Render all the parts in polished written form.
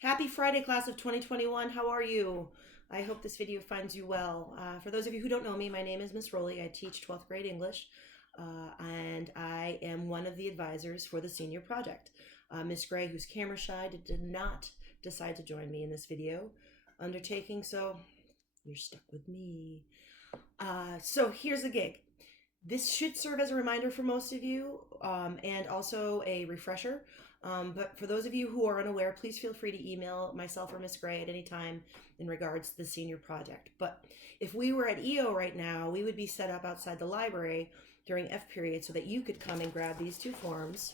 Happy Friday, class of 2021. How are you? I hope this video finds you well. For those of you who don't know me, my name is Miss Rowley. I teach 12th grade English, and I am one of the advisors for the senior project. Miss Gray, who's camera shy, did not decide to join me in this video undertaking, so you're stuck with me. So here's the gig. This should serve as a reminder for most of you, and also a refresher. But for those of you who are unaware, please feel free to email myself or Miss Gray at any time in regards to the senior project. But if we were at EO right now, we would be set up outside the library during F period so that you could come and grab these two forms,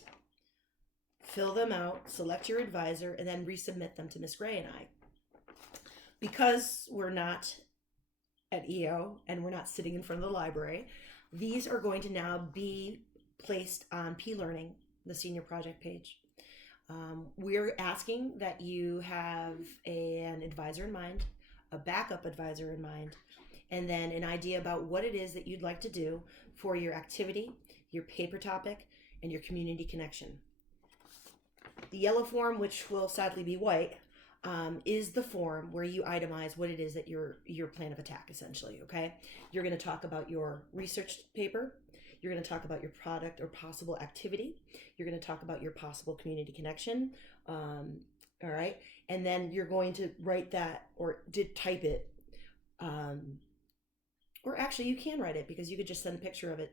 fill them out, select your advisor, and then resubmit them to Miss Gray and I. Because we're not at EO and we're not sitting in front of the library, these are going to now be placed on P-Learning, the senior project page. We're asking that you have an advisor in mind, a backup advisor in mind, and then an idea about what it is that you'd like to do for your activity, your paper topic, and your community connection. The yellow form, which will sadly be white, is the form where you itemize what it is that your plan of attack, essentially. Okay, you're going to talk about your research paper, you're going to talk about your product or possible activity, you're going to talk about your possible community connection, all right, and then you're going to write that or type it, or actually you can write it because you could just send a picture of it,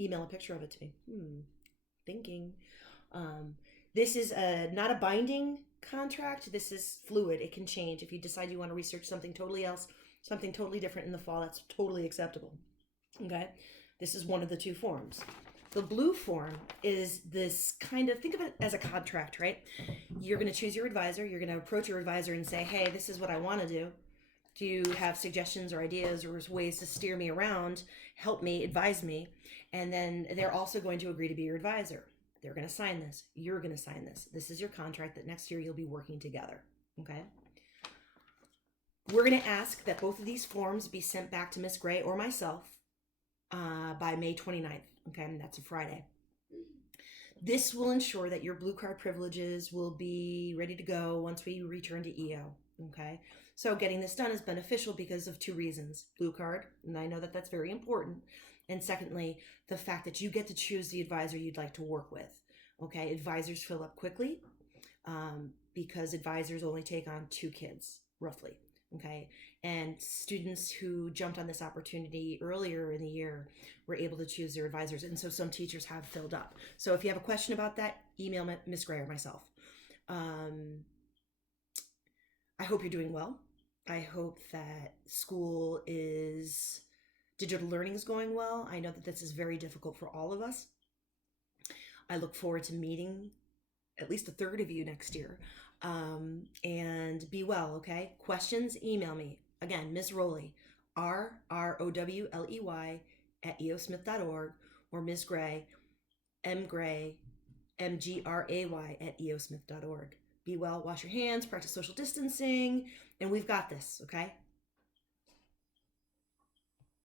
email a picture of it to me. Thinking. This is not a binding contract. This is fluid. It can change. If you decide you want to research something totally else, something totally different in the fall, that's totally acceptable. Okay? This is one of the two forms. The blue form is this kind of, think of it as a contract, right? You're going to choose your advisor. You're going to approach your advisor and say, hey, this is what I want to do. Do you have suggestions or ideas or ways to steer me around, help me, advise me? And then they're also going to agree to be your advisor. They're going to sign this. You're going to sign this. This is your contract that next year you'll be working together. Okay? We're going to ask that both of these forms be sent back to Miss Gray or myself by May 29th. Okay? And that's a Friday. This will ensure that your blue card privileges will be ready to go once we return to EO. Okay? So getting this done is beneficial because of two reasons. Blue card, and I know that that's very important. And secondly, the fact that you get to choose the advisor you'd like to work with. Okay, advisors fill up quickly because advisors only take on 2 kids, roughly. Okay, and students who jumped on this opportunity earlier in the year were able to choose their advisors. And so some teachers have filled up. So if you have a question about that, email Miss Gray or myself. I hope you're doing well. I hope that digital learning is going well. I know that this is very difficult for all of us. I look forward to meeting at least a third of you next year. And be well, okay? Questions, email me. Again, Ms. Rowley, RROWLEY @eosmith.org, or Ms. Gray, MGray, MGRAY @eosmith.org. Be well, wash your hands, practice social distancing, and we've got this, okay?